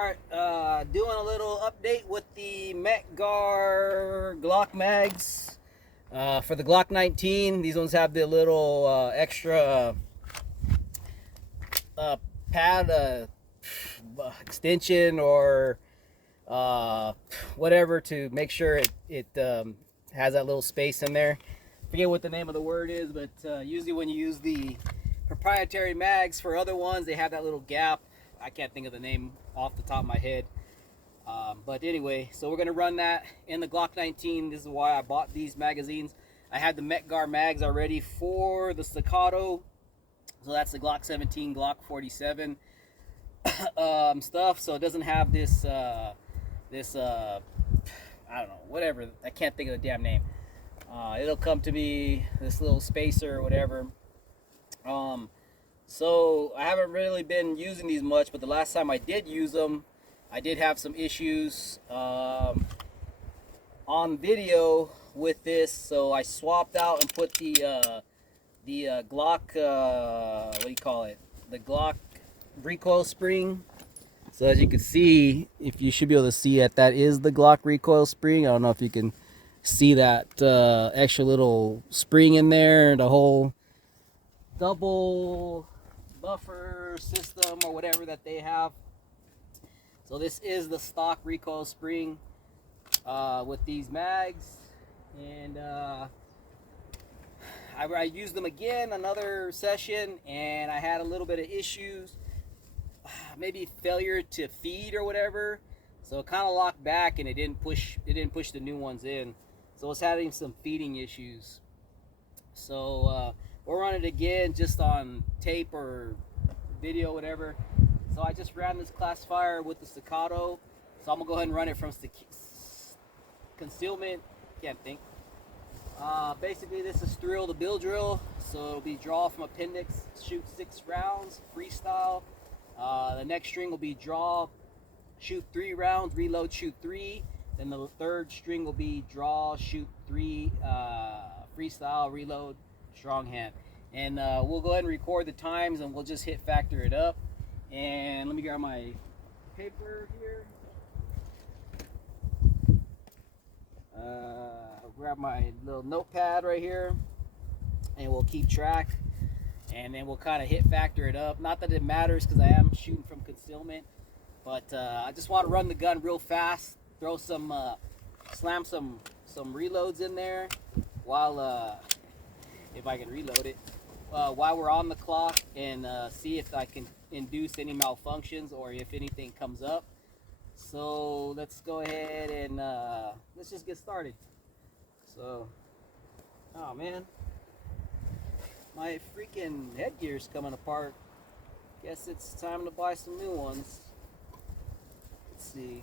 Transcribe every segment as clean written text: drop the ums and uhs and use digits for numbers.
Alright, doing a little update with the Mec-Gar Glock mags. For the Glock 19, these ones have the little extra pad extension or whatever to make sure it has that little space in there. Forget what the name of the word is, but usually when you use the proprietary mags for other ones, they have that little gap. I can't think of the name off the top of my head. But anyway, so we're going to run that in the Glock 19. This is why I bought these magazines. I had the Mec-Gar mags already for the Staccato. So that's the Glock 17, Glock 47 stuff. So it doesn't have this, I don't know, whatever. I can't think of the damn name. It'll come to be this little spacer or whatever. So I haven't really been using these much, but the last time I did use them, I did have some issues on video with this. So I swapped out and put the Glock, what do you call it? The Glock recoil spring. So as you can see, if you should be able to see it, that is the Glock recoil spring. I don't know if you can see that extra little spring in there, the whole double buffer system or whatever that they have. So this is the stock recoil spring with these mags, and I used them again another session, and I had a little bit of issues, maybe failure to feed or whatever. So it kind of locked back and it didn't push the new ones in. So I was having some feeding issues. So we'll run it again just on tape or video, whatever. So I just ran this classifier with the Staccato. So I'm gonna go ahead and run it from concealment. Can't think. Basically, this is thrill the bill drill. So it'll be draw from appendix, shoot 6 rounds, freestyle. The next string will be draw, shoot 3 rounds, reload, shoot 3. Then the third string will be draw, shoot 3, freestyle, reload, strong hand. And we'll go ahead and record the times, and we'll just hit factor it up. And let me grab my paper here. I'll grab my little notepad right here, and we'll keep track. And then we'll kind of hit factor it up. Not that it matters because I am shooting from concealment, but I just want to run the gun real fast. Throw some, slam some reloads in there while, if I can reload it, while we're on the clock, and see if I can induce any malfunctions or if anything comes up. So let's go ahead and let's just get started. So, oh man, my freaking headgear's coming apart. Guess it's time to buy some new ones. Let's see.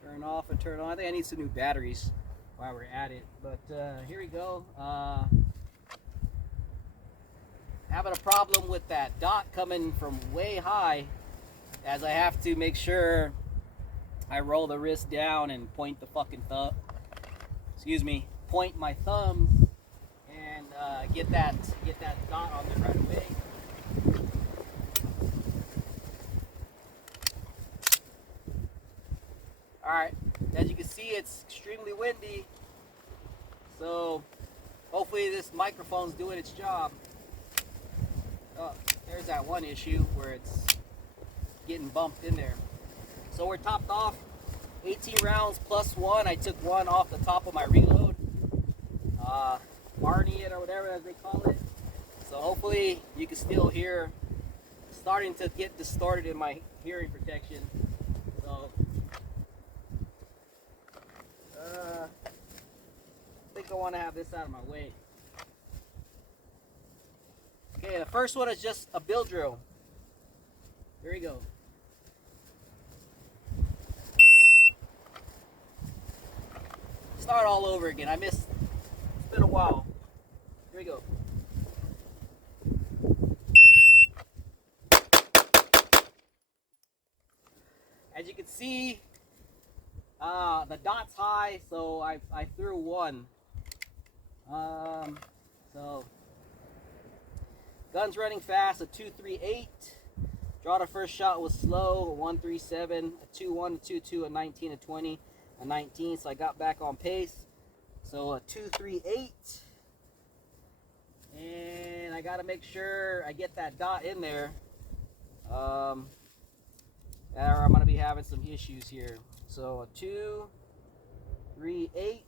Turn off and turn on. I think I need some new batteries while we're at it. But here we go. Having a problem with that dot coming from way high, as I have to make sure I roll the wrist down and point the fucking thumb. Excuse me, point my thumbs and get that dot on there right away. Alright, as you can see, it's extremely windy, so hopefully this microphone's doing its job. Oh, there's that one issue where it's getting bumped in there. So we're topped off 18 rounds plus 1. I took 1 off the top of my reload, Barney it or whatever as they call it. So hopefully you can still hear, starting to get distorted in my hearing protection. So I think I want to have this out of my way. Okay, the first one is just a bill drill. Here we go. Start all over again. I missed. It's been a while. Here we go. As you can see, the dot's high, so I threw 1. So gun's running fast, a 238. Draw the first shot was slow, 137, a 2-1, a 2-2, a 19, a 20, a 19. So I got back on pace. So a 2-3-8. And I got to make sure I get that dot in there. Or I'm going to be having some issues here. So a 2-3-8.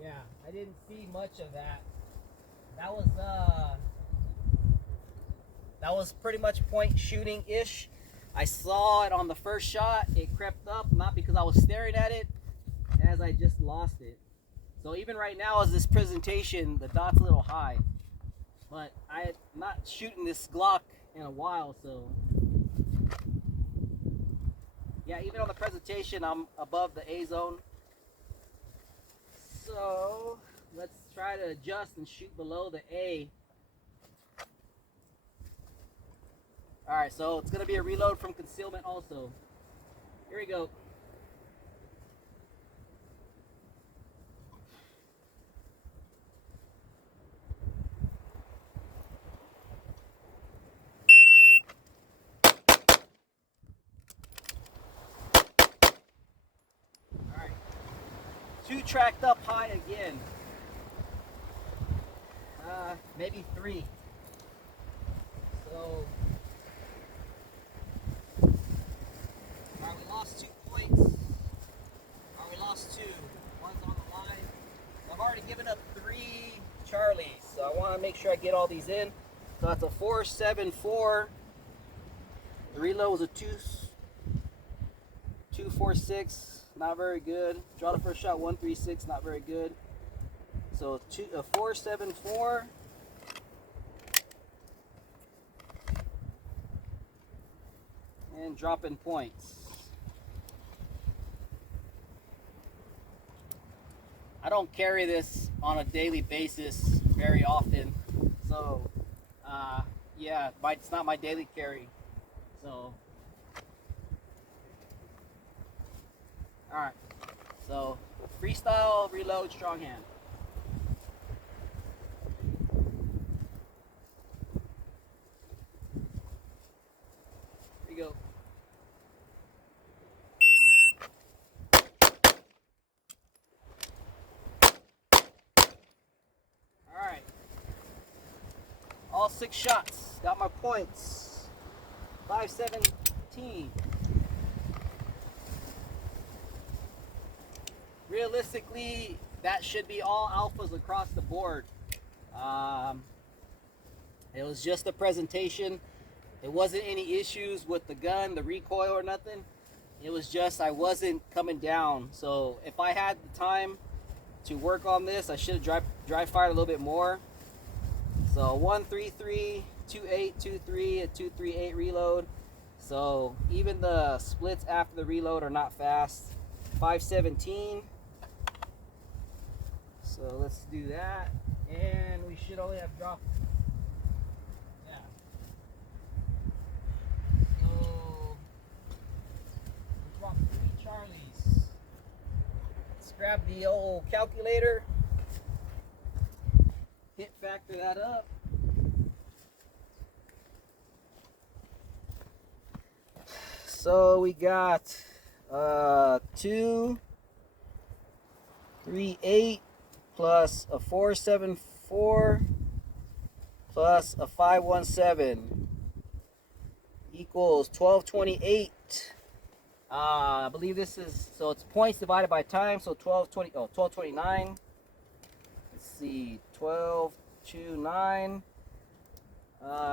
Yeah, I didn't see much of that. That was pretty much point shooting ish. I saw it on the first shot. It crept up, not because I was staring at it, as I just lost it. So even right now, as this presentation, the dot's a little high. But I'm not shooting this Glock in a while, so yeah, even on the presentation, I'm above the A zone. So let's try to adjust and shoot below the A. Alright, so it's going to be a reload from concealment also. Here we go. Alright. 2 tracked up high again. Maybe 3. So alright, we lost 2 points. Alright, we lost 2. One's on the line. I've already given up 3 Charlies, so I want to make sure I get all these in. So that's a 4.74. The reload was a 2.46, not very good. Draw the first shot 1.36, not very good. So a 4.74. And dropping points. I don't carry this on a daily basis very often, so yeah, it's not my daily carry. So all right, so freestyle, reload, strong hand. Here you go. All 6 shots. Got my points. 517. Realistically, that should be all alphas across the board. It was just a presentation. It wasn't any issues with the gun, the recoil, or nothing. It was just I wasn't coming down. So if I had the time to work on this, I should have dry fired a little bit more. So 133, 28, 23, a 238 reload. So even the splits after the reload are not fast. 517. So let's do that, and we should only have dropped. Yeah. So we dropped 3 Charlies. Let's grab the old calculator. Hit factor that up. So we got 238 plus a 474 plus a 517 equals 1228. I believe this is, so it's points divided by time, so 1229. Let's see, 1229.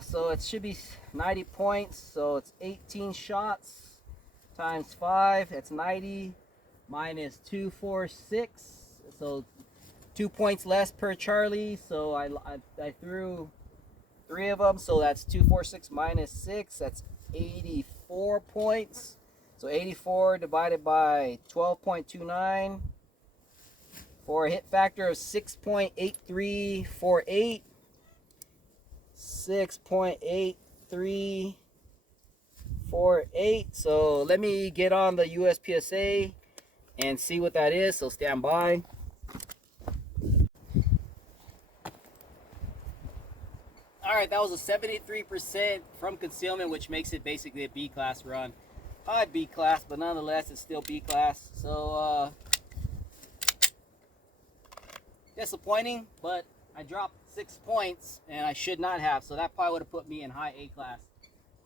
So it should be 90 points, so it's 18 shots times 5, that's 90, minus 246, so 2 points less per Charlie, so I threw 3 of them, so that's 246 minus 6, that's 84 points, so 84 divided by 12.29, for a hit factor of 6.8348, 6.8348. So let me get on the USPSA and see what that is, so stand by. All Alright, that was a 73% from concealment, which makes it basically a B class run. High B class, but nonetheless it's still B class. So disappointing, but I dropped 6 points and I should not have, so that probably would have put me in high A class.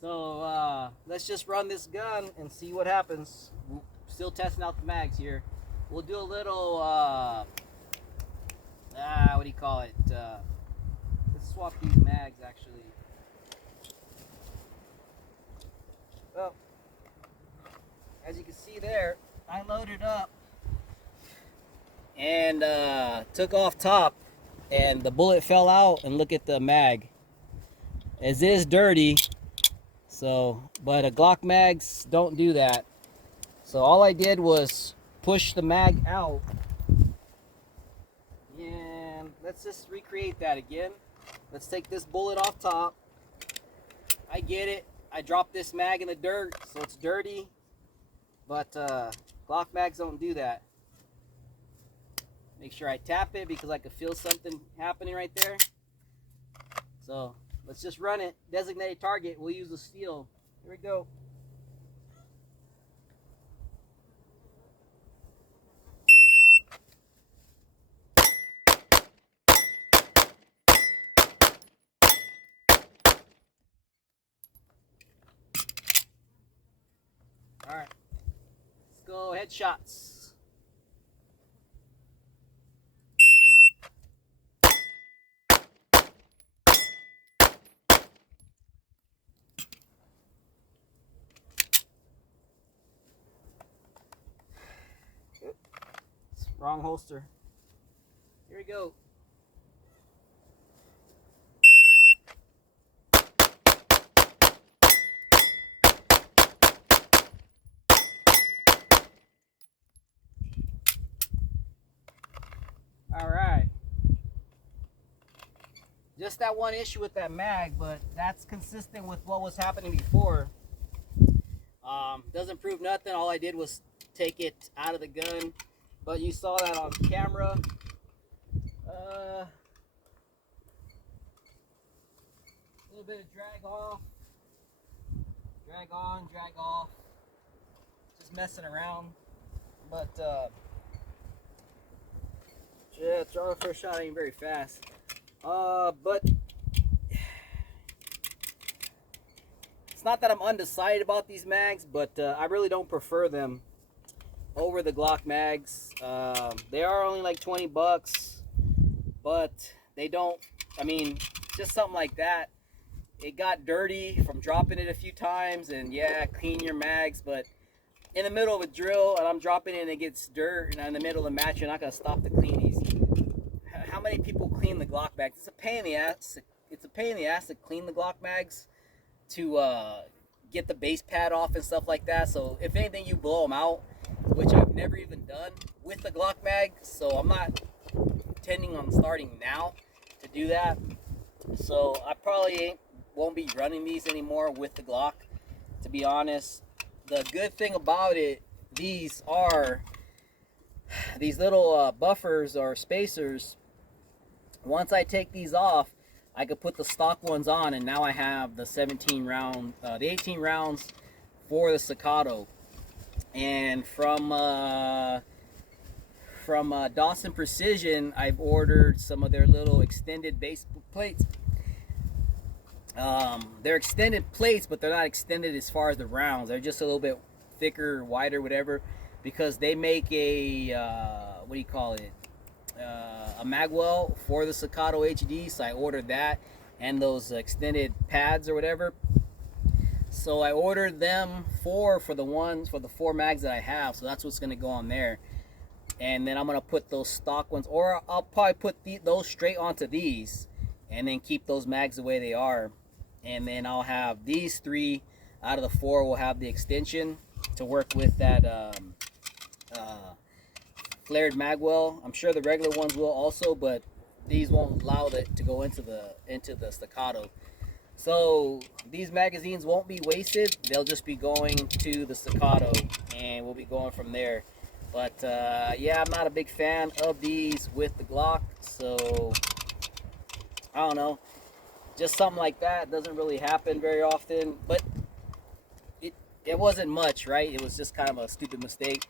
So let's just run this gun and see what happens. Still testing out the mags here. We'll do a little what do you call it? Let's swap these mags actually. Well, as you can see there, I loaded up and took off top, and the bullet fell out, and look at the mag. It is dirty, so, but Glock mags don't do that. So all I did was push the mag out, and let's just recreate that again. Let's take this bullet off top. I get it. I dropped this mag in the dirt, so it's dirty, but Glock mags don't do that. Make sure I tap it because I could feel something happening right there. So let's just run it. Designated target. We'll use the steel. Here we go. All right. Let's go headshots. Wrong holster. Here we go. All right. Just that one issue with that mag, but that's consistent with what was happening before. Doesn't prove nothing. All I did was take it out of the gun, but you saw that on camera. A little bit of drag off, drag on, drag off, just messing around. But yeah, draw the first shot ain't very fast. But it's not that I'm undecided about these mags, but I really don't prefer them over the Glock mags. They are only like 20 bucks, but they don't, I mean, just something like that. It got dirty from dropping it a few times, and yeah, clean your mags, but in the middle of a drill and I'm dropping it and it gets dirt, and in the middle of the match, you're not gonna stop to clean these. How many people clean the Glock mags? It's a pain in the ass. It's a pain in the ass to clean the Glock mags, to get the base pad off and stuff like that. So if anything, you blow them out, which I've never even done with the Glock mag. So I'm not intending on starting now to do that. So I probably won't be running these anymore with the Glock, to be honest. The good thing about it, these are these little buffers or spacers. Once I take these off, I could put the stock ones on, and now I have the 17 round, the 18 rounds for the Staccato. And from Dawson Precision, I've ordered some of their little extended base plates. They're extended plates, but they're not extended as far as the rounds. They're just a little bit thicker, wider, whatever, because they make a what do you call it? A magwell for the Staccato HD, so I ordered that and those extended pads or whatever. So I ordered them for the 4 mags that I have, so that's what's going to go on there. And then I'm going to put those stock ones, or I'll probably put those straight onto these and then keep those mags the way they are. And then I'll have these 3 out of the 4 will have the extension to work with that flared magwell. I'm sure the regular ones will also, but these won't allow it to go into the Staccato. So these magazines won't be wasted. They'll just be going to the Staccato, and we'll be going from there. But yeah, I'm not a big fan of these with the Glock, so I don't know. just something like that doesn't really happen very often, but it wasn't much, right? It was just kind of a stupid mistake.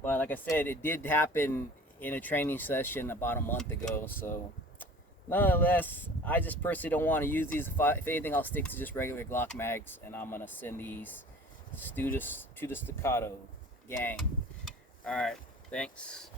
But like I said, it did happen in a training session about a month ago. So nonetheless, I just personally don't want to use these. If anything, I'll stick to just regular Glock mags, and I'm going to send these to the Staccato gang. All right, thanks.